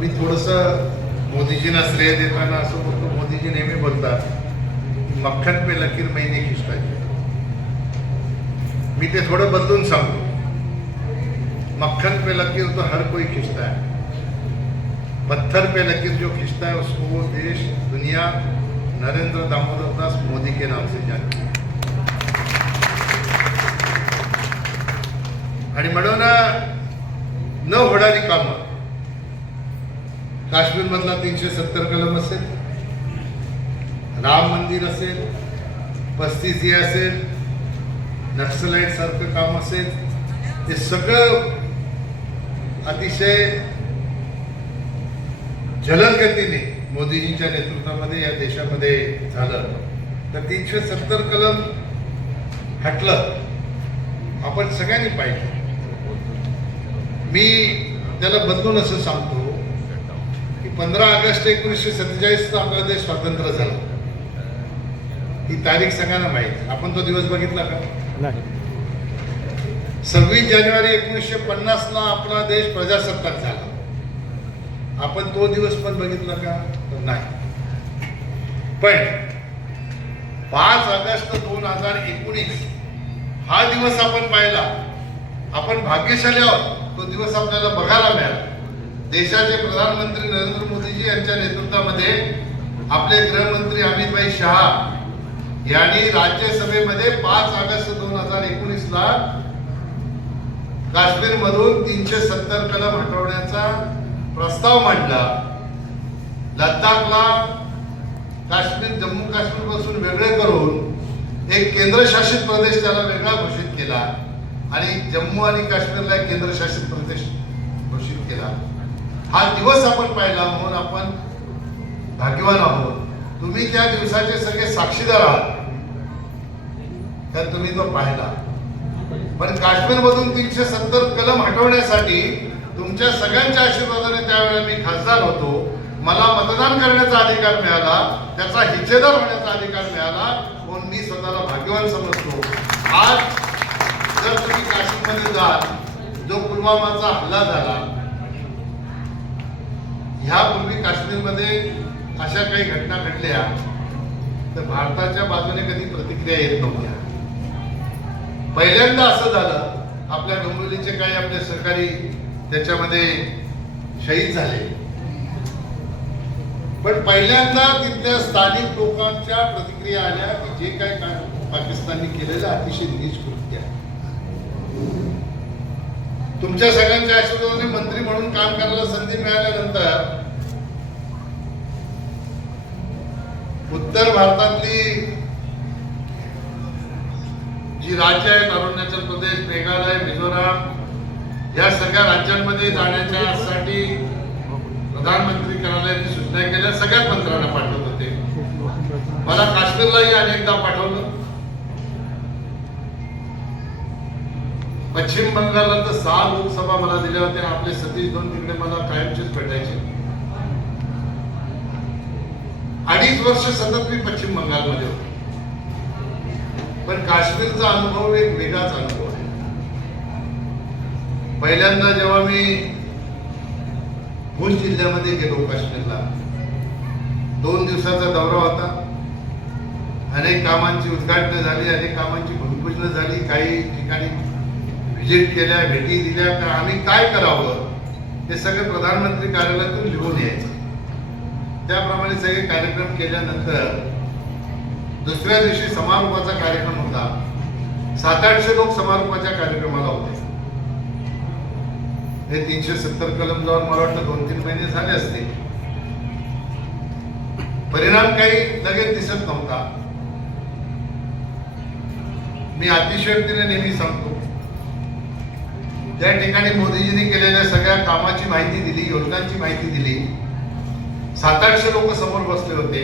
मी थोडंसं मोदीजींना श्रेय देताना असं बोलतो, मोदीजी नेहमी बोलतात मक्खन पे लकीर मैंने खिंचता है. मी ते थोडं बदलून सांगतो, मक्खन पे लकीर तो हर कोई खींचता है, पत्थर पे लकीर जो खींचता है उसको वो देश दुनिया नरेंद्र दामोदर दास मोदी के नाम से जानती है. आणि म्हणून न होणारी कामं, काश्मीर मधला 370 कलम असेल, राम मंदिर असेल, 35E असेल, नक्सलाइट सारखं काम असेल, हे सगळं अतिशय जलद गतीने मोदीजींच्या नेतृत्वामध्ये या देशामध्ये झालं. तर 370 कलम हटलं, आपण सगळ्यांनी पाहिलं. मी त्याला बदलून असं सांगतो की 15 ऑगस्ट 1947 आपला देश स्वतंत्र झाला. ही तारीख सगळ्यांना माहिती. आपण तो दिवस बघितला का? 26 जानेवारी 1950 आपला देश प्रजासत्ताक झाला. आपण तो दिवस पण बघितला का? तर नाही. पण 5 ऑगस्ट 2019 हा दिवस आपण पाहिला. आपण भाग्यशाली आहोत, तो दिवस आपल्याला बघायला मिळाला. देशाचे प्रधानमंत्री नरेंद्र मोदीजी यांच्या नेतृत्वामध्ये आपले गृहमंत्री अमित भाई शहा यांनी राज्यसभेमध्ये 5 ऑगस्ट 2019 काश्मीर मधून 370 कलम हटवण्याचा प्रस्ताव मांडला. लडाखला काश्मीर जम्मू काश्मीर पासून वेगळे करून एक केंद्रशासित प्रदेश त्याला वेगळा घोषित केला आणि जम्मू आणि काश्मीरला एक केंद्रशासित प्रदेश घोषित केला. हा दिवस आपण पाहिला म्हणून आपण भाग्यवान आहोत. तुम्ही त्या दिवसाचे सगळे साक्षीदार आहात, तर तुम्ही तो पाहिला. पण काश्मीर मधून 370 कलम हटवण्यासाठी तुमच्या सगळ्यांच्या आशीर्वादाने त्यावेळेला मी खासदार होतो. मला मतदान करण्याचा अधिकार मिळाला, त्याचा हिस्सेदार होण्याचा अधिकार मिळाला, म्हणून मी स्वतःला भाग्यवान समजतो. आज जर तुम्ही काश्मीरमध्ये जाल, जो पुलवामाचा हल्ला झाला, ह्यापूर्वी काश्मीरमध्ये अशा काही घटना घडल्या तर भारताच्या बाजूने कधी प्रतिक्रिया येत नव्हत्या. पहिल्यांदा असं झालं, आपल्या डोंबिवलीचे काही आपले सहकारी त्याच्यामध्ये शहीद झाले. पण पहिल्यांदा तिथल्या स्थानिक लोकांच्या प्रतिक्रिया आल्या की जे काही पाकिस्तानने केलेलं अतिशय नीच कृत्य आहे. तुमच्या सगळ्यांच्या आशीर्वादाने मंत्री म्हणून काम करायला संधी मिळाल्यानंतर उत्तर भारतातली जी राज्य आहेत, अरुणाचल प्रदेश, मेघालय, मिझोराम, या सगळ्या राज्यांमध्ये जाण्यासाठी प्रधानमंत्री कार्यालयाने सूचना केल्या. सगळ्याच मंत्र्यांना पाठवत होते. मला काश्मीरलाही अनेकदा पाठवलं. पश्चिम बंगालला तर 6 लोकसभा मला दिल्या होत्या. आपले सतीश धवन तिकडे मला कायमचेच भेटायचे. 2.5 वर्ष सतत मी पश्चिम बंगालमध्ये होतो. पण काश्मीरचा अनुभव एक वेगळाच अनुभव आहे. पहिल्यांदा जेव्हा मी भूज जिल्ह्यामध्ये गेलो काश्मीरला, 2 दिवसाचा दौरा होता. अनेक कामांची उद्घाटन झाली, अनेक कामांची भूमिपूजन झाली, काही ठिकाणी व्हिजिट केल्या, भेटी दिल्या. तर आम्ही काय करावं हे सगळं प्रधानमंत्री कार्यालयातून लिहून यायचं. त्याप्रमाणे सगळे कार्यक्रम केल्यानंतर दुसऱ्या दिवशी समारोपाचा कार्यक्रम होता. 700-800 लोक समारोपाच्या कार्यक्रमाला होते. हे 370 कलम जाऊन मला वाटतं 2-3 महिने झाले असते. परिणाम काही लगेच दिसत नव्हता. मी अतिशयोक्तीने नेहमी सांगतो, त्या ठिकाणी मोदीजींनी केलेल्या सगळ्या कामाची माहिती दिली, योजनांची माहिती दिली. 700-800 लोक समोर बसले होते.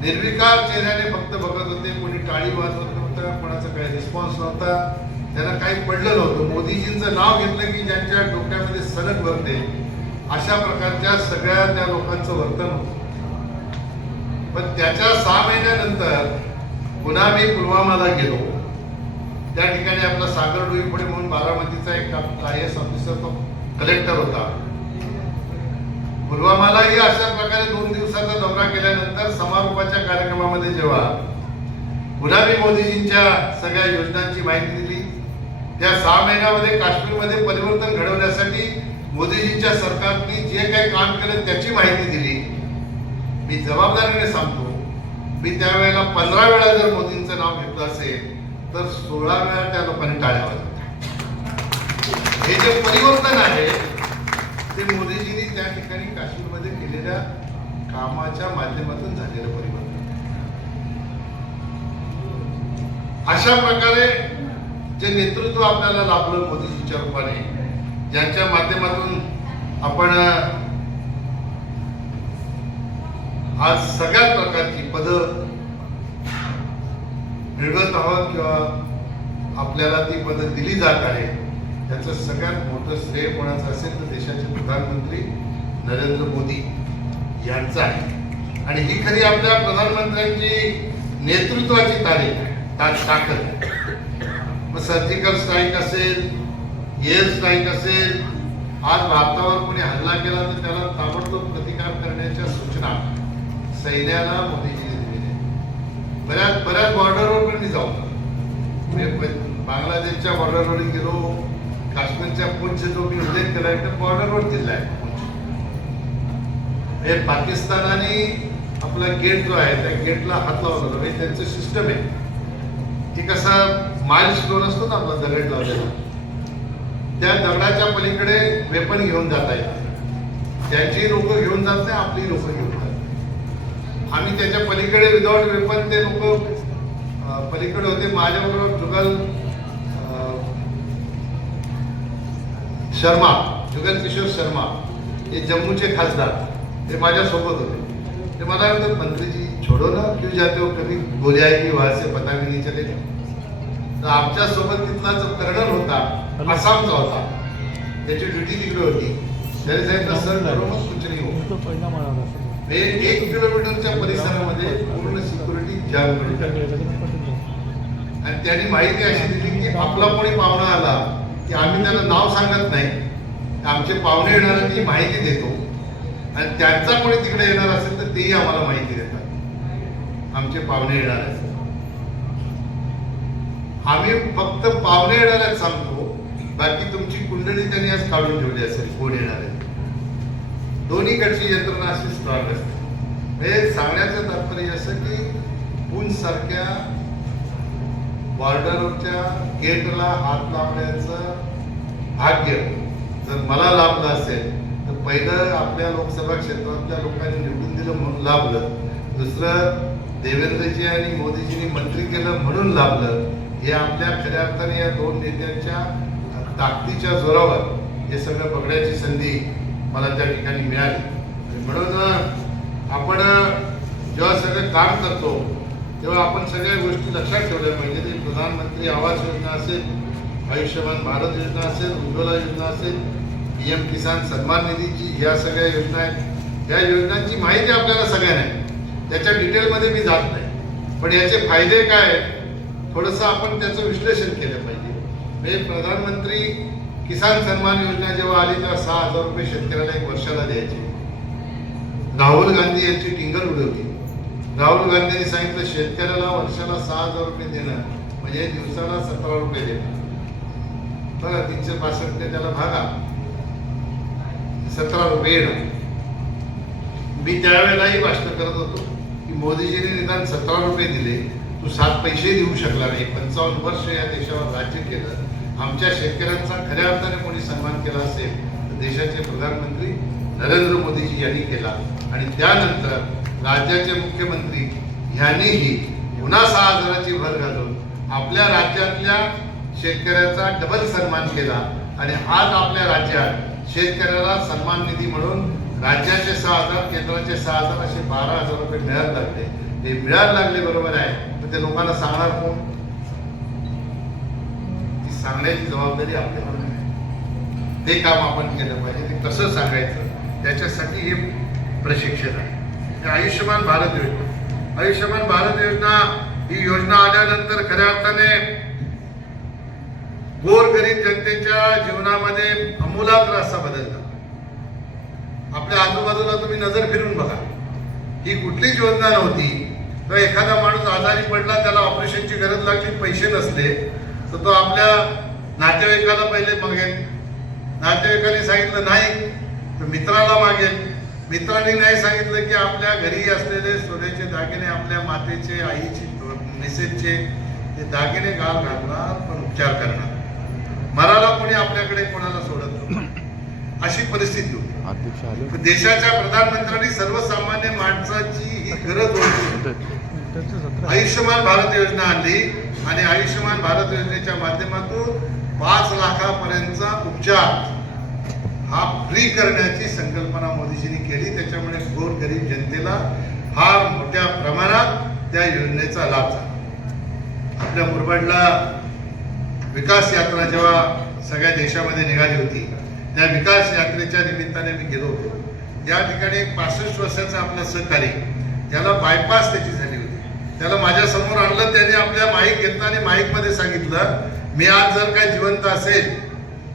निर्विकार चेहऱ्याने फक्त बघत होते. कोणी टाळी वाजवत नव्हतं, कोणाचा काही रिस्पॉन्स नव्हता, त्यांना काही पडलं नव्हतं. मोदीजींचं नाव घेतलं की ज्यांच्या डोक्यामध्ये सलग भरते, अशा प्रकारच्या सगळ्या त्या लोकांचं वर्तन होतं. पण त्याच्या 6 महिन्यानंतर पुन्हा मी पुलवामाला गेलो. त्या ठिकाणी आपला सागर डोईफोडे म्हणून बारामतीचा एक IAS ऑफिसर, तो कलेक्टर होता. पुलवामालाही अशा प्रकारे 2 दिवसाचा दौरा केल्यानंतर समारोपाच्या कार्यक्रमामध्ये जेव्हा पुन्हा मी मोदीजींच्या सगळ्या योजनांची माहिती दिली, त्या 6 महिन्यामध्ये काश्मीरमध्ये परिवर्तन घडवण्यासाठी मोदीजींच्या सरकारने जे काही काम केलं त्याची माहिती दिली. मी जबाबदारीने सांगतो, मी त्यावेळेला 15 वेळा जर मोदींचं नाव घेतलं असेल तर 16 वेळा त्या लोकांनी टाळ्या वाजवल्या. हे जे परिवर्तन आहे ते मोदीजींनी त्या ठिकाणी काश्मीरमध्ये केलेल्या कामाच्या माध्यमातून झालेलं परिवर्तन. अशा प्रकारे जे नेतृत्व आपल्याला लाभलं मोदीजींच्या रूपाने, ज्यांच्या माध्यमातून आपण आज सगळ्या प्रकारची पदं मिळवत आहोत किंवा आपल्याला ती पदं दिली जात आहे, त्याचं सगळ्यात मोठं श्रेय कोणाचं असेल तर देशाचे प्रधानमंत्री नरेंद्र मोदी यांचं आहे. आणि ही खरी आपल्या प्रधानमंत्र्यांची नेतृत्वाची ताकद आहे. मग सर्जिकल स्ट्राईक असेल, एअर स्ट्राईक असेल, आज भारतावर कोणी हल्ला केला तर त्याला ताबडतोब प्रतिकार करण्याच्या सूचना सैन्याला मोदीजींनी दिलेल्या. बऱ्याच बॉर्डरवर पण मी जाऊन बांगलादेशच्या बॉर्डरवर गेलो, काश्मीरच्या पूंछ जो मी उल्लेख केला तर बॉर्डरवर जिल्हा आहे पूंछ. हे पाकिस्तानाने आपला गेट जो आहे त्या गेटला हात लावला होता. म्हणजे त्यांचं सिस्टम आहे की कसा माइल स्टोन असतो ना आपला दगड लावलेला, त्या दगडाच्या पलीकडे वेपन घेऊन जाता येते. त्यांची लोक घेऊन जात नाही, आपली लोक घेऊन जातात. आम्ही त्याच्या पलीकडे विदाउट वेपन ते लोक पलीकडे होते. माझ्याबरोबर जुगल किशोर शर्मा हे जम्मूचे खासदार ते माझ्यासोबत होते. ते मला म्हणतात, मंत्री जी छोडो ना, क्यों जाते हो, कभी गोली आएगी वहां से पता भी नहीं चलेगा. तर आमच्या सोबत तिथला जो कर्नल होता, आसामचा होता, त्याची ड्युटी तिकडे होती. त्याने सांगितलं सर करूनच कुछ नाही हो. 1 किलोमीटरच्या परिसरामध्ये पूर्ण सिक्युरिटी जाम केली. आणि त्यांनी माहिती अशी दिली की आपला कोणी पाहुणा आला की आम्ही त्याला नाव सांगत नाही, आमचे पाहुणे येणार ती माहिती देतो. आणि त्यांचा कोणी तिकडे येणार असेल तर तेही आम्हाला माहिती देतात आमचे पाहुणे येणार आहेत. आम्ही फक्त पाहुणे येणाऱ्याच सांगतो, बाकी तुमची कुंडली त्यांनी आज काढून ठेवली असेल कोण येणार आहे. दोन्हीकडची यंत्रणा अशी स्ट्रॉंग असते. हे सांगण्याचं तात्पर्य असं की पूंछ सारख्या बॉर्डरच्या गेटला हात लावण्याचं भाग्य जर मला लाभलं असेल तर पहिलं आपल्या लोकसभा क्षेत्रातल्या लोकांनी निवडून दिलं म्हणून लाभलं, दुसरं देवेंद्रजी आणि मोदीजींनी मंत्री केलं म्हणून लाभलं. हे आपल्या खऱ्या अर्थाने या 2 नेत्यांच्या ताकदीच्या जोरावर हे सगळं बघण्याची संधी मला त्या ठिकाणी मिळाली. म्हणून आपण जेव्हा सगळं काम करतो तेव्हा आपण सगळ्या गोष्टी लक्षात ठेवल्या पाहिजे. ती प्रधानमंत्री आवास योजना असेल, आयुष्यमान भारत योजना असेल, उज्ज्वला योजना असेल, PM किसान सन्मान निधीची ह्या सगळ्या योजना आहेत. या योजनांची माहिती आपल्याला सगळ्यांना आहे, त्याच्या डिटेलमध्ये मी जात नाही. पण याचे फायदे काय थोडंसं आपण त्याचं विश्लेषण केलं पाहिजे. म्हणजे प्रधानमंत्री किसान सन्मान योजना जेव्हा आली तेव्हा 6,000 रुपये शेतकऱ्याला 1 वर्षाला द्यायचे. राहुल गांधी यांची टिंगल उडवली. राहुल गांधींनी सांगितलं शेतकऱ्याला वर्षाला 6,000 रुपये देणं म्हणजे दिवसाला 17 रुपये देणं. बघा 365 त्याला भागा 17 रुपये येणं. मी त्यावेळेलाही भाषण करत होतो की मोदीजींनी निदान 17 रुपये दिले, तू 7 पैसे देऊ शकला नाही. 55 वर्ष या देशावर राज्य केलं. आमच्या शेतकऱ्यांचा खऱ्या अर्थाने कोणी सन्मान केला असेल तर देशाचे प्रधानमंत्री नरेंद्र मोदीजी यांनी केला. आणि त्यानंतर राज्याचे मुख्यमंत्री यांनीही पुन्हा 6,000ची भर घालून आपल्या राज्यातल्या शेतकऱ्याचा डबल सन्मान केला. आणि आज आपल्या राज्यात शेतकऱ्याला सन्मान निधी म्हणून राज्याचे 6,000, केंद्राचे 6,000 असे 12,000 रुपये मिळायला लागले. ते मिळायला लागले बरोबर आहे, तर ते लोकांना सांगणार कोण? ती सांगण्याची जबाबदारी आपल्यावर आहे. ते काम आपण केलं पाहिजे. ते कसं सांगायचं त्याच्यासाठी हे प्रशिक्षण आहे. आयुष्यमान भारत योजना, आयुष्यमान भारत योजना ही योजना आल्यानंतर खऱ्या अर्थाने गोरगरीब जनतेच्या जीवनामध्ये आमूलाग्र असा बदल झाला. आपल्या आजूबाजूला तुम्ही नजर फिरून बघा, ही कुठलीच योजना नव्हती. तर एखादा माणूस आजारी पडला, त्याला ऑपरेशनची गरज लागली, पैसे नसले तर तो आपल्या नातेवाईकाला पहिले मागेल. नातेवाईकाने सांगितलं नाही तर मित्राला मागेल. मित्रांनी नाही सांगितलं की आपल्या घरी असलेले सोन्याचे दागिने, आपल्या मातेचे, आईचे, मिसेसचे ते दागिने घालणार, पण उपचार करणार. मराला कोणी आपल्याकडे कोणाला सोडत नव्हतं. अशी परिस्थिती होती. देशाच्या प्रधानमंत्र्यांनी सर्वसामान्य माणसाची ही गरज होती. आयुष्यमान भारत योजना आणली आणि आयुष्यमान भारत योजनेच्या माध्यमातून 5 लाखापर्यंतचा उपचार हा फ्री करण्याची संकल्पना मोदीजींनी केली. त्याच्यामुळे गोरगरीब जनतेला फार मोठ्या प्रमाणात त्या योजनेचा लाभ झाला. आपल्या मुरबाडला विकास यात्रा जेव्हा सगळ्या देशामध्ये निघाली होती, त्या विकास यात्रेच्या निमित्ताने मी गेलो होतो. या ठिकाणी एक 65 वर्षाचा आपला सहकारी, ज्याला बायपास त्याची झाली होती, त्याला माझ्या समोर आणलं. त्याने आपल्या माईक घेतला आणि माईक मध्ये सांगितलं, मी आज जर काय जिवंत असेल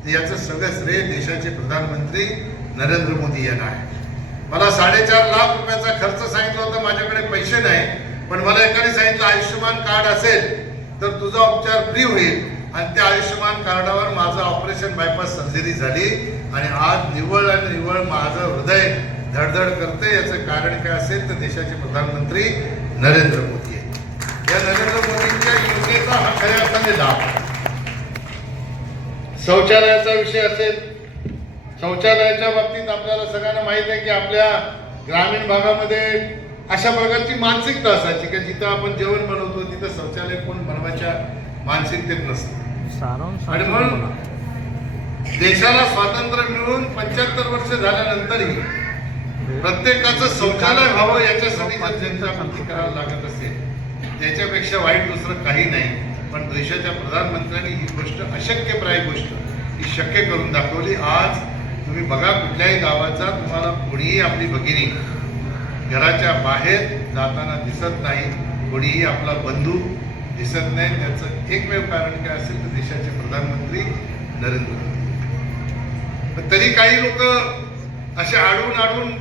तर याचं सगळं श्रेय देशाचे प्रधानमंत्री नरेंद्र मोदी यांना आहे. मला 4.5 लाख रुपयाचा खर्च सांगितला होता, माझ्याकडे पैसे नाही, पण मला एकाने सांगितलं आयुष्यमान कार्ड असेल तर तुझा उपचार फ्री होईल. आणि त्या आयुष्यमान कार्डावर माझं ऑपरेशन बायपास सर्जरी झाली आणि आज निव्वळ आणि निव्वळ माझं हृदय धडधड करते. याचं कारण काय असेल तर देशाचे प्रधानमंत्री नरेंद्र मोदी आहे. या नरेंद्र मोदींच्या योजनेचा हा खऱ्या अर्थाने लाभ. शौचालयाचा विषय असेल, शौचालयाच्या बाबतीत आपल्याला सगळ्यांना माहित आहे की आपल्या ग्रामीण भागामध्ये अशा प्रकारची मानसिकता असायची की जिथं आपण जेवण बनवतो तिथं शौचालय कोण बनवायच्या मानसिकतेत नसते. आणि म्हणून देशाला स्वातंत्र्य मिळून 75 वर्ष झाल्यानंतरही प्रत्येकाचं शौचालय व्हावं याच्यासाठी जर जनता कृती करायला लागत असेल त्याच्यापेक्षा वाईट दुसरं काही नाही. पण देशाच्या प्रधानमंत्र्यांनी ही गोष्ट, अशक्यप्राय गोष्ट, ही शक्य करून दाखवली. आज तुम्ही बघा, कुठल्याही गावाचा तुम्हाला कोणीही आपली भगिनी घराच्या बाहेर जाताना दिसत नाही, कोणीही आपला बंधू दिसत नाही. त्याचं एकमेव कारण काय असेल तर देशाचे प्रधानमंत्री नरेंद्र मोदी. तरी काही लोक असे आडून आडून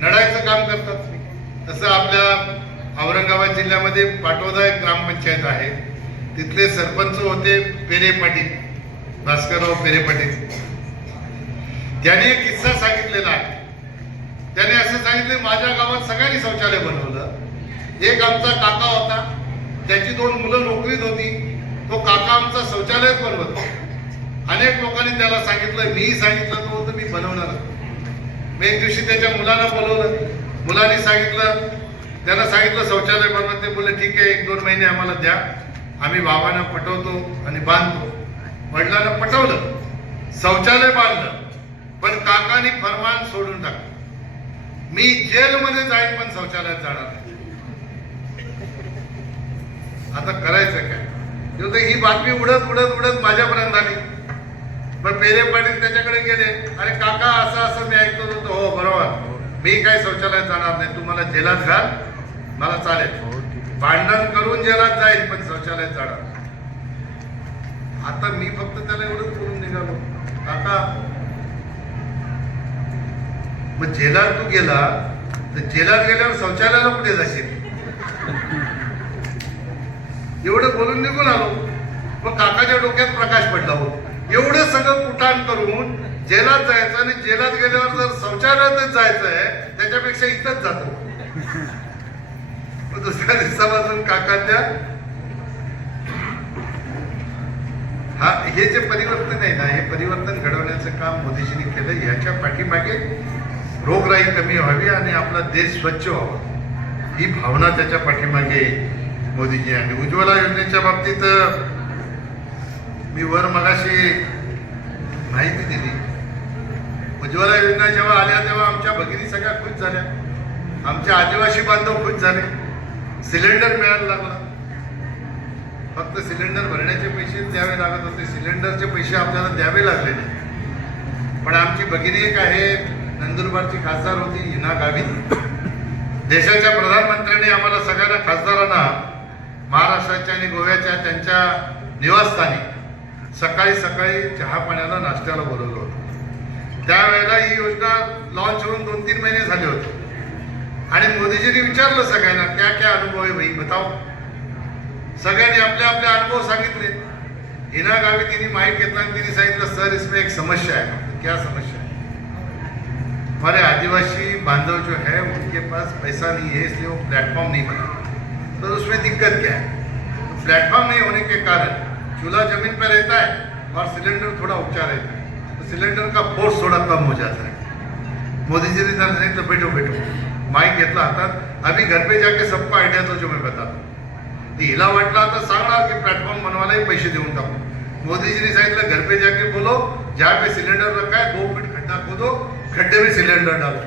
नडायचं काम करतात. तसं आपल्या औरंगाबाद जिल्ह्यामध्ये पाटोदा एक ग्रामपंचायत आहे, तिथले सरपंच होते पेरे पाटील, भास्करराव पेरे पाटील. त्याने एक किस्सा सांगितलेला आहे. त्याने असं सांगितलं, माझ्या गावात सगळ्यांनी शौचालय बनवलं. एक आमचा काका होता, त्याची 2 मुलं नोकरीत होती, तो काका आमचा शौचालयच बनवत. अनेक लोकांनी त्याला सांगितलं, मीही सांगितलं नव्हतं मी बनवणार. मी एक दिवशी त्याच्या मुलाला बोलवलं, मुलांनी सांगितलं, त्याला सांगितलं शौचालय बनवत. ते बोलले ठीक आहे, 1-2 महिने आम्हाला द्या, आम्ही बाबांना पटवतो आणि बांधतो. वडिलांना पटवलं, शौचालय बांधलं. पण काकानी फरमान सोडून टाकलं, मी जेलमध्ये जाईन पण शौचालयात जाणार नाही. आता करायचं काय? ही बातमी उडत उडत उडत माझ्यापर्यंत आली. पण पेरे पाटील त्याच्याकडे गेले, अरे काका असं असं मी ऐकतो होतो. हो बरोबर, मी काय शौचालयात जाणार नाही, तू मला जेलात घाल, मला चालेल, भांडण करून जेलात जाईल पण शौचालयात जाणार. आता मी फक्त त्याला एवढंच बोलून निघालो, काका मग जेलात तू गेला तर जेलात गेल्यावर शौचालयाला कुठे जाशील? एवढं बोलून निघून आलो. मग काकाच्या डोक्यात प्रकाश पडला हो. एवढं सगळं कुटाण करून जेलात जायचं आणि जेलात गेल्यावर जर शौचालयातच जायचं आहे त्याच्यापेक्षा इथंच जातो. दुसऱ्या दिवसापासून काकांच्या हे जे परिवर्तन आहे ना, हे परिवर्तन घडवण्याचं काम मोदीजींनी केलं. याच्या पाठीमागे रोगराई कमी व्हावी आणि आपला देश स्वच्छ व्हावा ही भावना त्याच्या पाठीमागे मोदीजी. आणि उज्ज्वला योजनेच्या बाबतीत मी वर मगाशी माहिती दिली. उज्ज्वला योजना जेव्हा आल्या तेव्हा आमच्या भगिनी सगळ्या खुश झाल्या, आमचे आदिवासी बांधव खुश झाले. सिलेंडर मिळायला लागला. फक्त सिलेंडर भरण्याचे पैसे द्यावे लागत होते, सिलेंडरचे पैसे आपल्याला द्यावे लागले नाही. पण आमची भगिनी एक आहे, नंदुरबारची खासदार होती हिना गावित. देशाच्या प्रधानमंत्र्यांनी आम्हाला सगळ्यांना खासदारांना महाराष्ट्राच्या आणि गोव्याच्या त्यांच्या निवासस्थानी सकाळी सकाळी चहा पाण्याला नाश्त्याला बोलवलं होतं. त्यावेळेला ही योजना लॉन्च होऊन 2-3 महिने झाले होते आणि मोदीजींनी विचारलं सगळ्यांना क्या क्या अनुभव आहे भाई बताओ. सगळ्यांनी आपले आपले अनुभव सांगितले. हिना गावी तिने माहीत घेतला आणि तिने सांगितलं सर इसमें एक समस्या है. क्या समस्या है? हमारे आदिवासी बांधव जो है उनके पास पैसा नहीं है इसलिए वो प्लेटफॉर्म नहीं बना. तो उसमें दिक्कत क्या है? तो प्लेटफॉर्म नहीं होने के कारण चूल्हा जमीन पर रहता है और सिलेंडर थोड़ा ऊंचा रहता है, तो सिलेंडर का फोर्स थोड़ा कम हो जाता है. मोदी जी ने सांगितलं बैठो बैठो, माइक घेतला हातात, अभी घर पे जाके सबको आइडिया तो जो मैं बताता हूँ. हिला वाटला आता सांगणार की प्लेटफॉर्म बनवायलाही पैसे देऊन टाकू. मोदी जी ने सांगितलं घर पे जाके बोलो जहाँ पे सिलेंडर रखा है 2 फीट खड्डा खोदो, खड्डे में सिलेंडर डालो.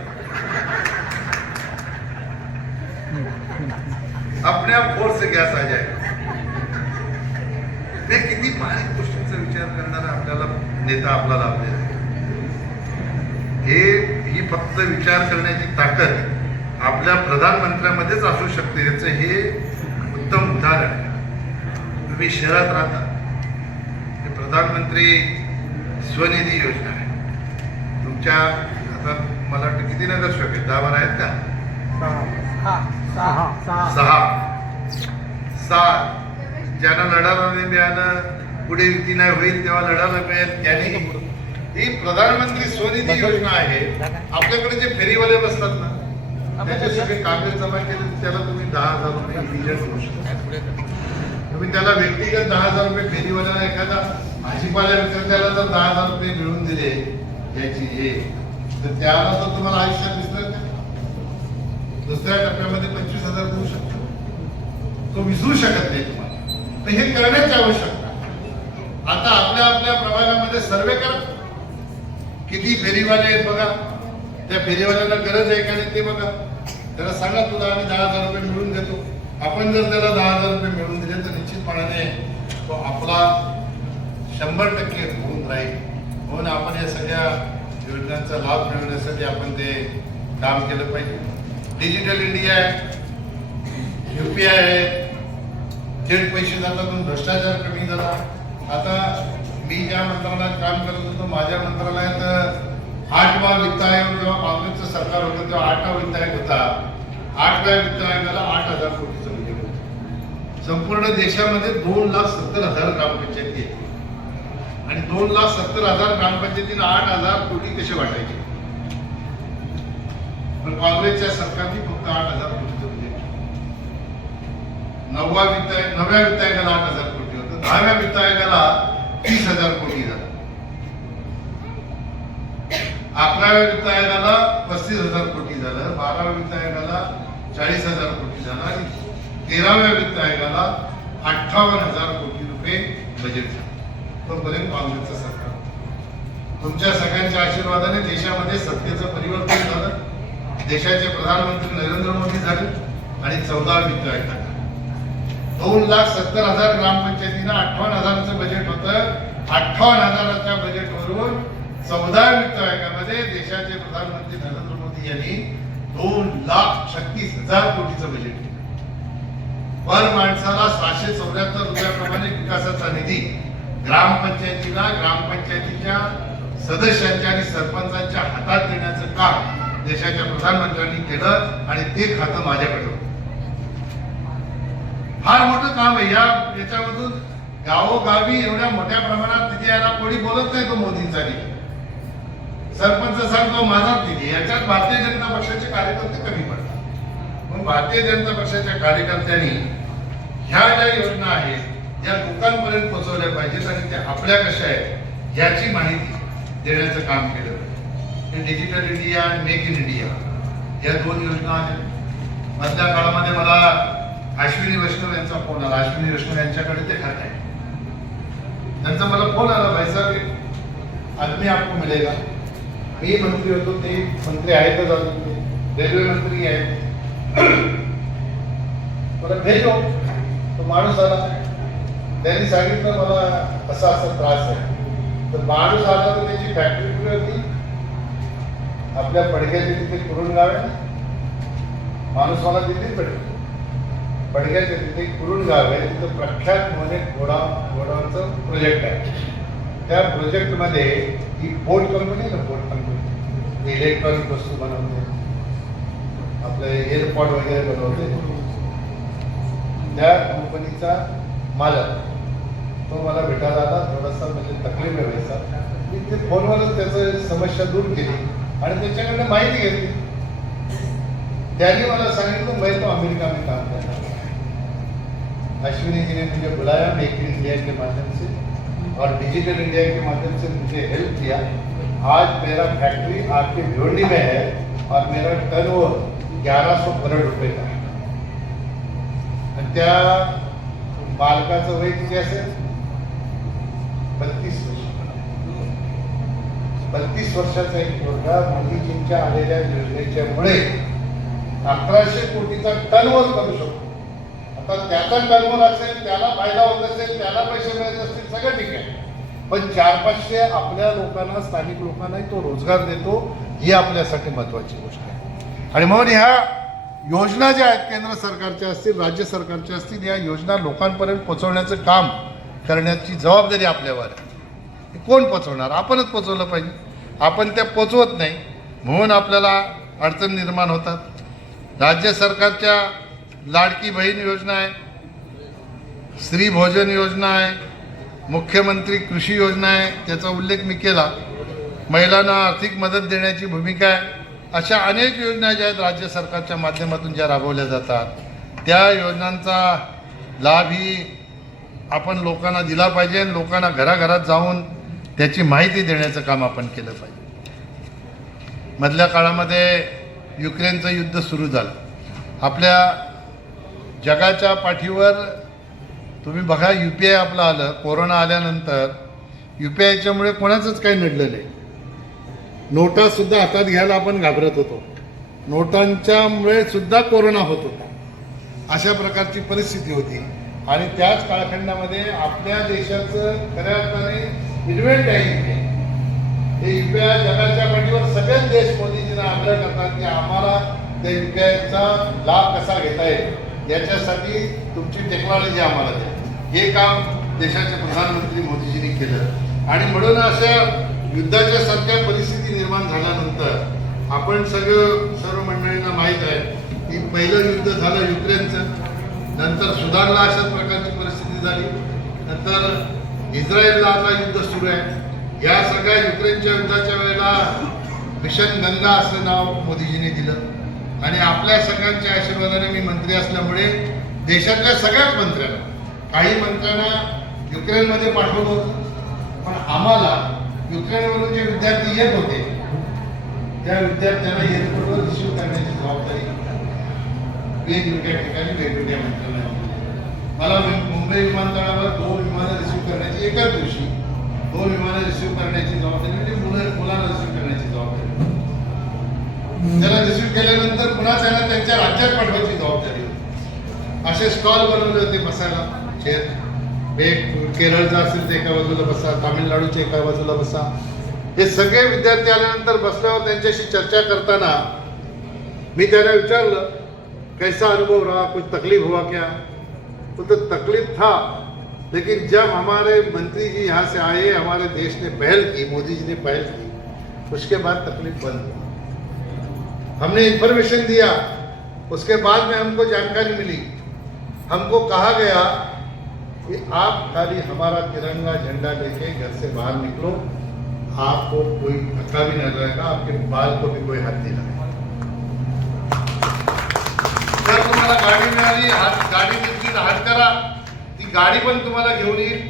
अपने आप फोर्स से गॅस आ जाएगा. ते किती बारीक गोष्टींचा विचार करणारा आपल्याला नेता आपला लाभलेला आहे. ही फक्त विचार करण्याची ताकद आपल्या प्रधानमंत्र्यांमध्येच असू शकते. याचं हे उत्तम उदाहरण आहे. तुम्ही शहरात राहता, हे प्रधानमंत्री स्वनिधी योजना आहे तुमच्या. आता मला वाटतं किती नगरसेवक आहेत? 10-12 आहेत का? 6. ज्यांना लढायला नाही मिळालं, पुढे युती नाही होईल तेव्हा लढायला मिळेल त्यांनी ही प्रधानमंत्री स्वनिधी योजना आहे. आपल्याकडे जे फेरीवाले बसतात ना, त्याचे सगळे कागद जमा केले, त्याला तुम्ही 10,000 रुपये इमिजिएट करू शकता. तुम्ही त्याला व्यक्तिगत 10,000 रुपये फेरीवाल्याला, एखादा भाजीपाला विक्रेत्याला जर 10,000 रुपये मिळवून दिले याची हे, तर त्याला तर तुम्हाला आयुष्यात दिसणार नाही. दुसऱ्या टप्प्यामध्ये 25,000 देऊ शकतो, तो विसरू शकत नाही तुम्हाला. तर हे करण्याची आवश्यकता. आता आपल्या आपल्या प्रभागामध्ये सर्वे करा, किती फेरीवाले आहेत बघा, त्या फेरीवाल्यांना गरज आहे का नाही ते बघा. त्याला सांगा तुला आम्ही 10,000 रुपये मिळवून देतो. आपण जर त्याला 10,000 रुपये मिळवून दिले तर निश्चितपणाने तो आपला 100% होऊन राहील. म्हणून आपण या सगळ्या योजनांचा लाभ मिळवण्यासाठी आपण ते काम केलं पाहिजे. डिजिटल इंडिया आहे, UPI आहे, थेट पैसे जातात, भ्रष्टाचार कमी झाला. आता मी ज्या मंत्रालयात काम करत होतो, माझ्या मंत्रालयात 8वा वित्त आयोग, जेव्हा काँग्रेसचं सरकार होतं तेव्हा 8वा वित्त आयोग होता. 8व्या वित्त आयोगाला 8,000 कोटीचं बजेट होतं. संपूर्ण देशामध्ये 2,70,000 ग्रामपंचायती आहेत आणि 2,70,000 ग्रामपंचायतीला 8,000 कोटी कसे वाटायचे? पण काँग्रेसच्या सरकारने फक्त 8,000 कोटीचं बजेट. 9व्या वित्त आयोगाला 8,000 कोटी होतं. 10व्या वित्त आयोगाला 30,000 कोटी झालं. 11व्या वित्त आयोगाला 35,000 कोटी झालं. 12व्या वित्त आयोगाला 40,000 कोटी झालं आणि 13व्या वित्त आयोगाला 58,000 कोटी रुपये बजेट झालं. तोपर्यंत काँग्रेसचं सरकार. तुमच्या सगळ्यांच्या आशीर्वादाने देशामध्ये सत्तेचं परिवर्तन झालं. देशाचे प्रधानमंत्री नरेंद्र मोदी झाले आणि 14 वित्त आयोग. 2,70,000 ग्रामपंचायतींना 58,000चं बजेट होतं. 58,000च्या बजेटवरून 14 वित्त आयोगामध्ये देशाचे प्रधानमंत्री नरेंद्र मोदी यांनी 2,36,000 कोटीचं बजेट केलं. पर माणसाला 774 रुपयाप्रमाणे विकासाचा निधी ग्रामपंचायतीला, ग्रामपंचायतीच्या सदस्यांच्या आणि सरपंचांच्या हातात देण्याचं काम देशाच्या प्रधानमंत्र्यांनी केलं आणि ते खातं माझ्याकडे होतं. फार मोठं काम आहे. याच्यामधून गावोगावी एवढ्या मोठ्या प्रमाणात निधी यायला कोणी बोलत नाही. तो मोदींचा निधी. सरपंच सांगतो माझाच निधी. याच्यात भारतीय जनता पक्षाचे कार्यकर्ते कमी पडतात. म्हणून भारतीय जनता पक्षाच्या कार्यकर्त्यांनी ह्या ज्या योजना आहेत या लोकांपर्यंत पोहोचवल्या पाहिजेत आणि त्या आपल्या कशा आहेत याची माहिती देण्याचं काम केलं. हे डिजिटल इंडिया आणि मेक इन इंडिया या 2 योजना आहेत. मधल्या काळामध्ये मला अश्विनी वैष्णव यांचा फोन आला. अश्विनी वैष्णव यांच्याकडे ते खाते आहे. त्यांचा मला फोन आला, भाई साहब आदमी आपको मिलेगा. मी मंत्री होतो, ते मंत्री आहेतच अजून, रेल्वे मंत्री आहेत. मला भेटलो तो माणूस आला. त्यांनी सांगितलं मला असा असा त्रास आहे. तर माणूस आला तर त्याची फॅक्टरी कुठे होती? आपल्या पडग्याच्या तिथे कुरुण गाव आहे. माणूस मला तिथेच भेटतो. पडग्याच्या तिथे कुरुण गाव आहे. तिथं प्रख्यात मोने गोडाऊनचं प्रोजेक्ट आहे. त्या प्रोजेक्टमध्ये ही बोट कंपनी ना, बोट कंपनी इलेक्ट्रॉनिक वस्तू बनवते, आपले एअरपॉड वगैरे बनवते, त्या कंपनीचा मालक तो मला भेटायला आला. थोडासा म्हणजे तकलीफ व्हायचा. मी ते फोनवरच त्याचं समस्या दूर केली आणि त्याच्याकडनं माहिती घेतली. त्यांनी मला सांगितलं मैं तो अमेरिका में काम करता हूँ. अश्विनी जी ने मुझे बुलाया मेक इन इंडिया के माध्यम से और डिजिटल इंडिया के माध्यम से मुझे हेल्प किया. आज मेरा फैक्ट्री आपके भिवंडी में है और मेरा टर्नओवर 1100 करोड़ रुपए का है. त्या मालकाचं वय किती असेल? 32 वर्ष. 32 वर्षाचा एक मुलगा मोदीजींच्या आलेल्या योजनेच्यामुळे 1100 कोटीचा टर्नओव्हर करू शकतो. आता त्याचा टर्नओव्हर असेल, त्याला फायदा होत असेल, त्याला पैसे मिळत असतील, सगळं ठीक आहे. पण 400-500 आपल्या लोकांना, स्थानिक लोकांनाही तो रोजगार देतो, ही आपल्यासाठी महत्वाची गोष्ट आहे. आणि म्हणून ह्या योजना ज्या आहेत केंद्र सरकारच्या असतील, राज्य सरकारच्या असतील, या योजना लोकांपर्यंत पोहोचवण्याचं काम करण्याची जबाबदारी आपल्यावर आहे. कोण पोचवणार? आपणच पोचवलं पाहिजे. आपण त्या पोचवत नाही, म्हणून आपल्याला अडचण निर्माण होतात. राज्य सरकारच्या लाडकी बहीण योजना आहे, श्री भोजन योजना आहे, मुख्यमंत्री कृषी योजना आहे, त्याचा उल्लेख मी केला. महिलांना आर्थिक मदत देण्याची भूमिका आहे. अशा अनेक योजना ज्या आहेत राज्य सरकारच्या माध्यमातून ज्या राबवल्या जातात, त्या योजनांचा लाभ ही आपण लोकांना दिला पाहिजे. लोकांना घराघरात जाऊन त्याची माहिती देण्याचं काम आपण केलं पाहिजे. मधल्या काळामध्ये युक्रेनचं युद्ध सुरू झालं. आपल्या जगाच्या पाठीवर तुम्ही बघा, UPI आपलं आलं. कोरोना आल्यानंतर UPIच्यामुळे कोणाचंच काही नडलं नाही. नोटासुद्धा हातात घ्यायला आपण घाबरत होतो. नोटांच्यामुळे सुद्धा कोरोना होत होता. अशा प्रकारची परिस्थिती होती. आणि त्याच कालखंडामध्ये आपल्या देशाचं खऱ्या अर्थाने इन्व्हेंट आहे हे UPI. जगाच्या पाठीवर सगळेच देश मोदीजींना आग्रह करतात की आम्हाला त्या UPIचा लाभ कसा घेता येईल, याच्यासाठी तुमची टेक्नॉलॉजी आम्हाला द्या. हे काम देशाचे प्रधानमंत्री मोदीजींनी केलं. आणि म्हणून अशा युद्धाच्या सारख्या परिस्थिती निर्माण झाल्यानंतर आपण सर्व मंडळींना माहीत आहे की पहिलं युद्ध झालं युक्रेनचं, नंतर सुदानला अशाच प्रकारची परिस्थिती झाली, नंतर इस्रायलला आता युद्ध सुरू आहे. या सगळ्या युक्रेनच्या युद्धाच्या वेळेला मिशन गंगा असं नाव मोदीजींनी दिलं. आणि आपल्या सगळ्यांच्या आशीर्वादाने मी मंत्री असल्यामुळे देशातल्या सगळ्याच मंत्र्यांना, काही मंत्र्यांना युक्रेनमध्ये पाठवलं होतं. पण आम्हाला युक्रेनवरून जे विद्यार्थी येत होते त्या विद्यार्थ्यांना एअरपोर्टवर रिसीव्ह करण्याची जबाबदारी वेगवेगळ्या ठिकाणी वेगवेगळ्या मंत्र्यांना. मला मुंबई विमानतळावर 2 विमानं रिसीव्ह करण्याची, एकाच दिवशी 2 विमानं रिसीव्ह करण्याची जबाबदारी, म्हणजे मुलांना रिसीव्ह करण्याची जबाबदारी. त्याला रिसीव्ह केल्यानंतर पुन्हा त्यांना त्यांच्या राज्यात पाठवायची जबाबदारी होती. असे स्टॉल बनवले होते बसायला, चेअर. केरळचा असेल तर एका बाजूला बसा, तामिळनाडूच्या एका बाजूला बसा. हे सगळे विद्यार्थी आल्यानंतर बसल्यावर त्यांच्याशी चर्चा करताना मी त्यांना विचारलं कैसा अनुभव रहा, कुछ तकलीफ हुआ क्या? तो तकलीफ था, लेकिन जब हमारे मंत्री जी यहाँ से आए, हमारे देश ने पहल की, मोदी जी ने पहल की, उसके बाद तकलीफ बंद हुई. हमने इंफॉर्मेशन दिया, उसके बाद में हमको जानकारी मिली. हमको कहा गया कि आप खाली हमारा तिरंगा झंडा लेके घर से बाहर निकलो, आपको कोई धक्का भी नहीं लगेगा, आपके बाल को भी कोई हाथ नहीं लगेगा. जर तुम्हाला गाडी मिळाली, गाडी घेतली तर हात करा, ती गाडी पण तुम्हाला घेऊन येईल.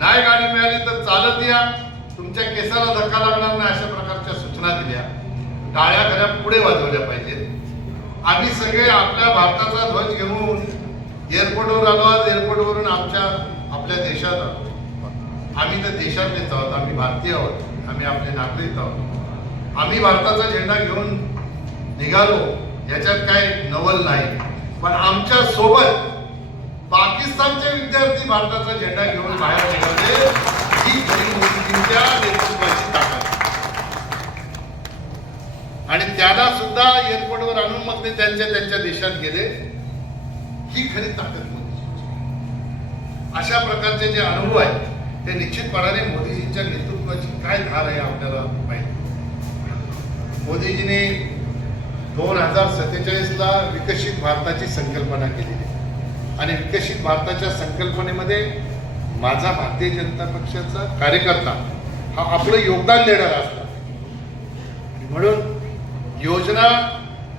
नाही गाडी मिळाली तर चालत या, तुमच्या केसाला धक्का लागणार नाही, अशा प्रकारच्या सूचना दिल्या. टाळ्या खऱ्या पुढे वाजवल्या पाहिजेत. आम्ही सगळे आपल्या भारताचा ध्वज घेऊन एअरपोर्टवर आलो. आज एअरपोर्टवरून आपल्या देशात आलो. आम्ही तर देशातलेच आहोत, आम्ही भारतीय आहोत, आम्ही आपले नागरिक आहोत. आम्ही भारताचा झेंडा घेऊन निघालो, याच्यात काय नवल नाही. पण आमच्या सोबत पाकिस्तानचे विद्यार्थी भारताचा झेंडा घेऊन बाहेर निघाले, ही खरी मोदीजींच्या नेतृत्वाची ताकद. आणि त्याला सुद्धा एअरपोर्टवर आणून मग ते त्यांच्या देशात गेले, ही खरी ताकद मोदीजींची. अशा प्रकारचे जे अनुभव आहेत ते निश्चितपणाने मोदीजींच्या नेतृत्वाची काय धार आहे आपल्याला माहिती. मोदीजीने 2047ला विकसित भारताची संकल्पना केलेली आहे आणि विकसित भारताच्या संकल्पनेमध्ये माझा भारतीय जनता पक्षाचा कार्यकर्ता हा आपलं योगदान देणारा असतो. म्हणून योजना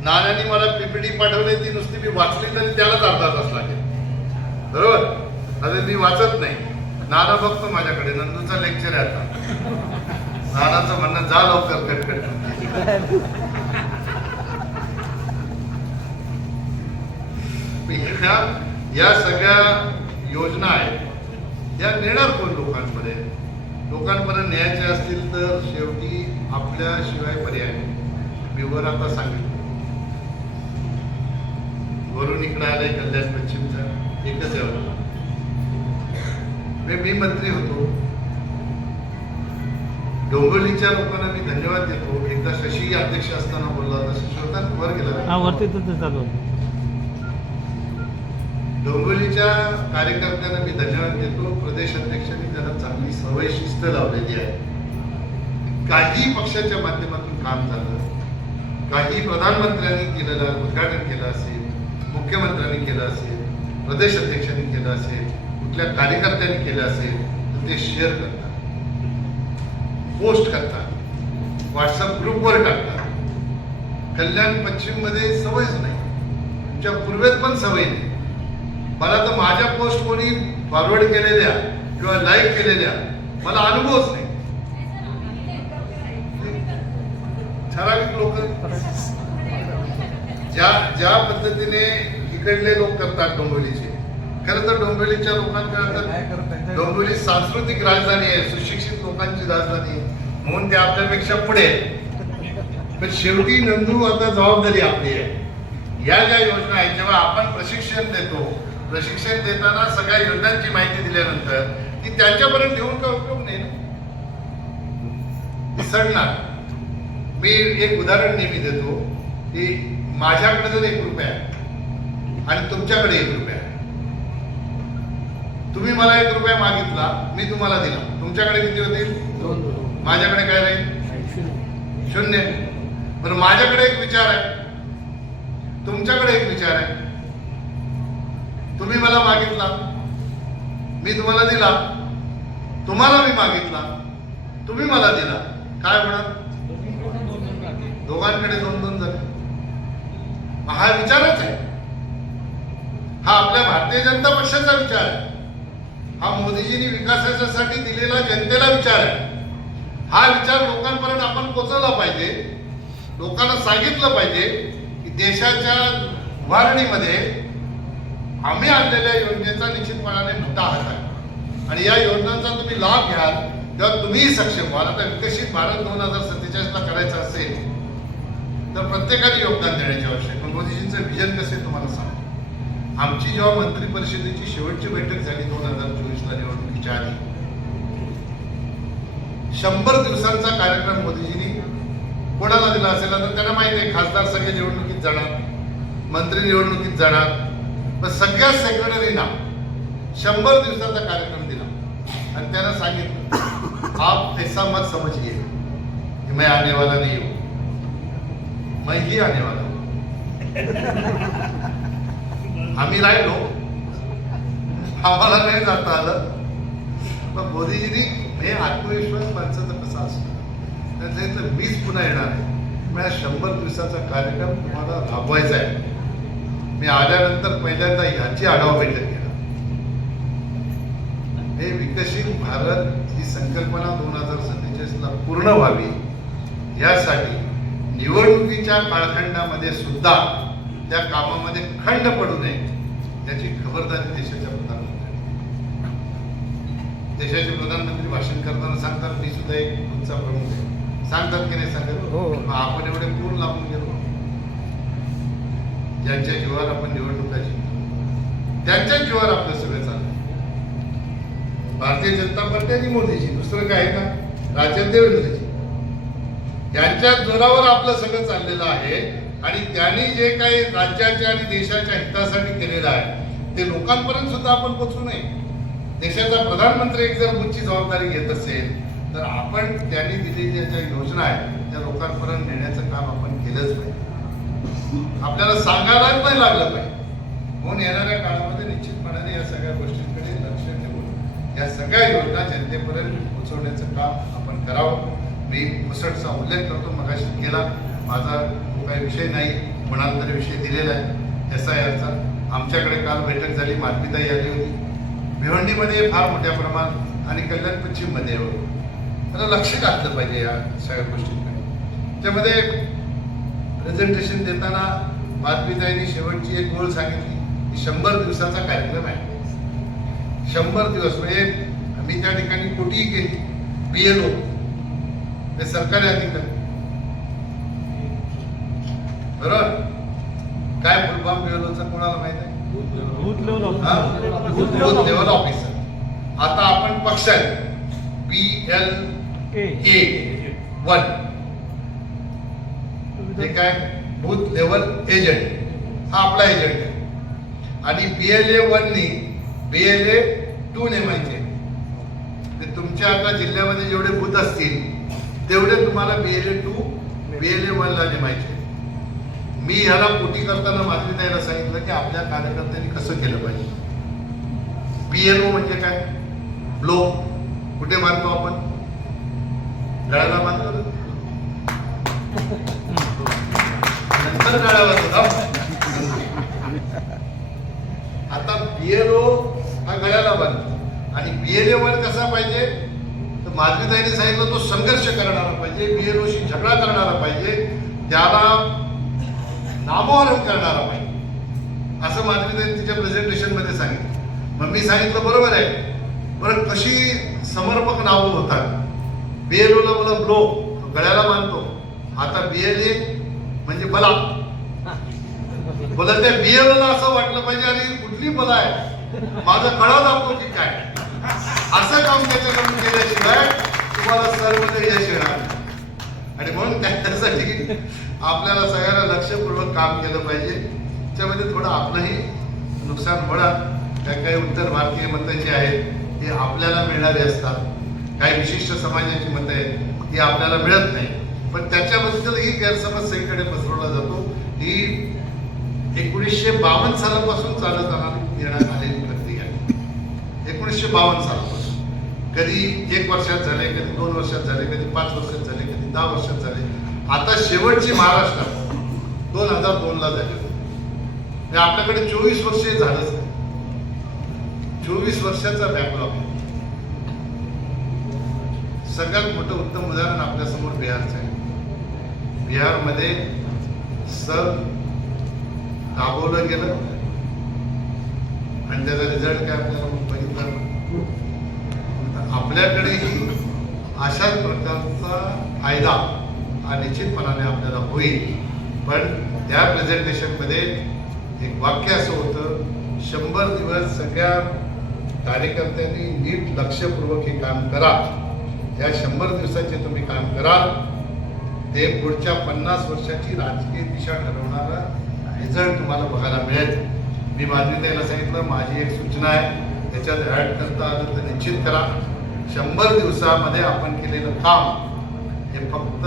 नानांनी मला पीपीटी पाठवली, ती नुसती मी वाचली तरी त्यालाच अर्धा तास लागेल. बरोबर, आता मी वाचत नाही. नाना बघतो माझ्याकडे, नंदूचा लेक्चर आहे आता. नानाचं म्हणणं जा लवकर कटकट. या सगळ्या योजना आहेत, या नेणार कोण लोकांपर्यंत? लोकांपर्यंत न्यायचे असतील तर शेवटी आपल्याशिवाय पर्याय नाही. मी वर आता सांगितलं, वरून इकडे आलंय कल्याण पश्चिमचा एकच आहे. मी मंत्री होतो, डोंबिवलीच्या लोकांना मी धन्यवाद देतो. एकदा शशी अध्यक्ष असताना बोलला होता, शशी होता वर गेला. डोंबिवलीच्या कार्यकर्त्यांना मी धन्यवाद देतो. प्रदेश अध्यक्षांनी त्यांना चांगली सवय शिस्त लावलेली आहे. काही पक्षाच्या माध्यमातून काम झालं, काही प्रधानमंत्र्यांनी केलेलं उद्घाटन केलं असेल, मुख्यमंत्र्यांनी केलं असेल, प्रदेश अध्यक्षांनी केलं असेल, कुठल्या कार्यकर्त्यांनी केलं असेल तर ते शेअर करतात, पोस्ट करतात, व्हॉट्सअप ग्रुपवर टाकतात. कल्याण पश्चिम मध्ये सवयच नाही, तुमच्या पूर्वेत पण सवय नाही. मला तर माझ्या पोस्ट कोणी फॉरवर्ड केलेल्या किंवा लाईक केलेल्या मला अनुभवच नाही. ठराविक लोक ज्या पद्धतीने इकडले लोक करतात डोंबिवलीचे, खरं तर डोंबिवलीच्या लोकांकडे डोंबिवली सांस्कृतिक राजधानी आहे, सुशिक्षित लोकांची राजधानी आहे, म्हणून ते आपल्यापेक्षा पुढे. पण शेवटी नंदू आता जबाबदारी आपली आहे. या ज्या योजना आहेत, जेव्हा आपण प्रशिक्षण देतो, प्रशिक्षण देताना सगळ्या योजनांची माहिती दिल्यानंतर ती त्यांच्यापर्यंत घेऊन काय उपयोग नाही ना, सडणार. मी एक उदाहरण नेहमी देतो की माझ्याकडे जर 1 रुपया आहे आणि तुमच्याकडे 1 रुपया आहे, तुम्ही मला 1 रुपया मागितला, मी तुम्हाला दिला, तुमच्याकडे किती होतील? 2. माझ्याकडे काय राहील? 0. बरं, माझ्याकडे एक विचार आहे, तुमच्याकडे एक विचार आहे. तुम्ही मला मागितला, मी तुम्हाला दिला, तुम्हाला मी मागितला, तुम्ही मला दिला, काय होणार? दोघांकडे 2-2 झाले. हा विचारच आहे. हा आपल्या भारतीय जनता पक्षाचा विचार आहे. हा मोदीजींनी विकासासाठी दिलेला जनतेला विचार आहे. हा विचार लोकांपर्यंत आपण पोहोचवला पाहिजे. लोकांना सांगितलं पाहिजे की देशाच्या उभारणीमध्ये आम्ही आणलेल्या योजनेचा निश्चितपणाने मोठा हात आहे आणि या योजनांचा तुम्ही लाभ घ्याल तेव्हा तुम्हीही सक्षम व्हाल. आता विकसित भारत 2047ला करायचं असेल तर प्रत्येकाने योगदान देण्याची आवश्यक. मोदीजींचं विजन कसं आहे तुम्हाला सांगतो. आमची जेव्हा मंत्री परिषदेची शेवटची बैठक झाली 2024ला निवडणुकीच्या आधी, 100 दिवसांचा कार्यक्रम मोदीजींनी कोणाला दिला असेल तर त्यांना माहिती आहे, खासदार सगळे निवडणुकीत जाणार, मंत्री निवडणुकीत जाणार, पण सगळ्या सेक्रेटरीना 100 दिवसाचा कार्यक्रम दिला आणि त्यांना सांगितलं आप ऐसा मत समजिए कि मैं आने वाला नहीं हूं, मैं ही आने वाला हूं. आम्ही राहिलो, आम्हाला नाही जाता आलं, पण मोदीजींनी हे आत्मविश्वास माणसाचा कसा असतो त्याचं मीच पुन्हा येणार आहे, मला 100 दिवसाचा कार्यक्रम तुम्हाला राबवायचा आहे. मी आल्यानंतर पहिल्यांदा ह्याची आढावा बैठक घेणार. हे विकसित भारत ही संकल्पना 2047ला पूर्ण व्हावी यासाठी निवडणुकीच्या कालखंडामध्ये सुद्धा त्या कामामध्ये खंड पडू नये याची खबरदारी देशाच्या प्रधानमंत्री. देशाचे प्रधानमंत्री भाषण करताना सांगतात मी सुद्धा एक तुमचा प्रमुख आहे, सांगतात की नाही सांगत? आपण एवढे पूर्ण लागून गेलो, ज्यांच्या जीवावर आपण निवडणुका जिंकतो त्यांच्या जीवावर आपलं सगळं चाललं. भारतीय जनता पार्टी आणि मोदीजी, दुसरं काय आहे का? राजन देवेंद्रजी, यांच्या जोरावर आपलं सगळं चाललेलं आहे आणि त्यांनी जे काही राज्याच्या आणि देशाच्या हितासाठी केलेलं आहे ते लोकांपर्यंत सुद्धा आपण पोहोचू नये. देशाचा प्रधानमंत्री एक जर उंची जबाबदारी घेत असेल तर आपण त्यांनी दिलेल्या ज्या योजना आहेत त्या लोकांपर्यंत नेण्याचं काम केलंच पाहिजे, आपल्याला सांगायलाच नाही लागलं पाहिजे. म्हणून येणाऱ्या काळामध्ये निश्चितपणाने या सगळ्या गोष्टींकडे लक्ष ठेवून या सगळ्या योजना जनतेपर्यंत पोहोचवण्याचं काम आपण करावं. मी पुसटचा उल्लेख करतो, मगाशी केला, माझा तो काही विषय नाही, म्हणाल तरी विषय दिलेला आहे SIRचा. आमच्याकडे काल बैठक झाली, माधवीताई आली होती. भिवंडीमध्ये फार मोठ्या प्रमाणात आणि कल्याण पश्चिममध्ये त्याला लक्ष घातलं पाहिजे या सगळ्या गोष्टींकडे. त्यामध्ये प्रेझेंटेशन देताना माधवीताईंनी शेवटची एक गोळ सांगितली की 100 दिवसाचा कार्यक्रम आहे. 100 दिवस म्हणजे मी त्या ठिकाणी कोटीही केली. BLO ते सरकारी अधिकारी, बरोबर, काय फुलफॉर्म BLOचा कोणाला माहित आहे? Booth level officer. आता आपण पक्ष आहे BLA1, हे काय बूथ लेवल एजंट, हा आपला एजंट आहे. आणि BLA1 नी BLA2 नेमायचे. ते तुमच्या आता जिल्ह्यामध्ये जेवढे बूथ असतील तेवढे तुम्हाला BLA2 BLA1 ला नेमायचे. मी ह्याला पोटी करताना माधवीताईला सांगितलं की आपल्या कार्यकर्त्यांनी कसं केलं पाहिजे. BLO म्हणजे काय? ब्लो. कुठे बांधतो आपण? गळ्याला बांधतो, नंतर गळ्याला बांधतो. आता BLO हा गळ्याला बांधतो आणि BLA1 कसा पाहिजे तर माधवीताईने सांगितलं तो संघर्ष करणारा पाहिजे, BLOशी झगडा करणारा पाहिजे, त्याला नामोहरम करणारा पाहिजे, असं माधवीताईने तिच्या प्रेझेंटेशन मध्ये सांगितलं. मग मी सांगितलं बरोबर आहे. बरं, कशी समर्पक नावं होतात. BLOला बोला ब्लो, गळ्याला बांधतो. आता BLA म्हणजे बला. बोला त्या BLOला असं वाटलं पाहिजे अरे कुठली बला आहे, माझा कळा दाखतो की काय. असं काम त्याच्याकडून केल्याशिवाय तुम्हाला सर्वमध्ये यश येणार. आणि म्हणून त्याच्यासाठी आपल्याला सगळ्यांना लक्षपूर्वक काम केलं पाहिजे. त्याच्यामध्ये थोडं आपलंही नुकसान होणार. काही उत्तर भारतीय मतं जी आहेत ती आपल्याला मिळणारी असतात, काही विशिष्ट समाजाची मतं आहेत ती आपल्याला मिळत नाही. पण त्याच्याबद्दल ही गैरसमज सगळीकडे पसरवला जातो. ही 1952 सालापासून चालत येण्यात आलेली प्रक्रिया आहे. 1952 सालापासून कधी 1 वर्षात झाले, कधी 2 वर्षात झाले, कधी 5 वर्षात झाले, कधी 10 वर्षात झाले. आता शेवटची महाराष्ट्रात 2002ला झाली. आपल्याकडे 24 वर्षे झालंच. 24 वर्षाचा बॅकलॉग आहे. सगळ्यात मोठं उत्तम उदाहरण आपल्यासमोर बिहारचं आहे. बिहारमध्ये राबवलं गेलं आणि त्याचा रिझल्ट काय आपल्याला बघितलं. आपल्याकडेही अशाच प्रकारचा फायदा हा निश्चितपणाने आपल्याला होईल. पण त्या प्रेझेंटेशनमध्ये एक वाक्य असं होतं, 100 दिवस सगळ्या कार्यकर्त्यांनी नीट लक्षपूर्वक हे काम करा. या 100 दिवसाचे तुम्ही काम कराल ते पुढच्या 50 वर्षाची राजकीय दिशा ठरवणारा रिझल्ट तुम्हाला बघायला मिळेल. मी माधवीताईला सांगितलं माझी एक सूचना आहे, त्याच्यात ॲड करता आलं तर निश्चित करा. 100 दिवसामध्ये आपण केलेलं काम हे फक्त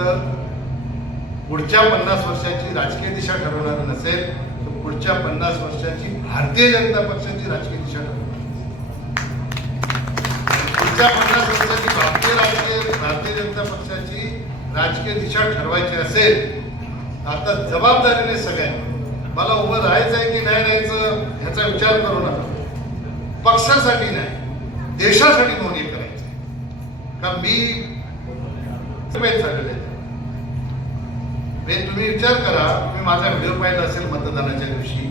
पुढच्या 50 वर्षाची राजकीय दिशा ठरवणारं नसेल तर पुढच्या 50 वर्षाची भारतीय जनता पक्षाची राजकीय दिशा ठरवणार. पुढच्या 50 वर्षाची भारतीय जनता पक्षाची राजकीय दिशा ठरवायची असेल आता जबाबदारीने सगळ्यांनी मला उभं राहायचं आहे की नाही राहायचं ह्याचा विचार करू नका. पक्षासाठी नाही, देशासाठी म्हणून हे करायचं. का मी झालेलं आहे. तुम्ही विचार करा, तुम्ही माझा व्हिडिओ पाहिला असेल मतदानाच्या दिवशी,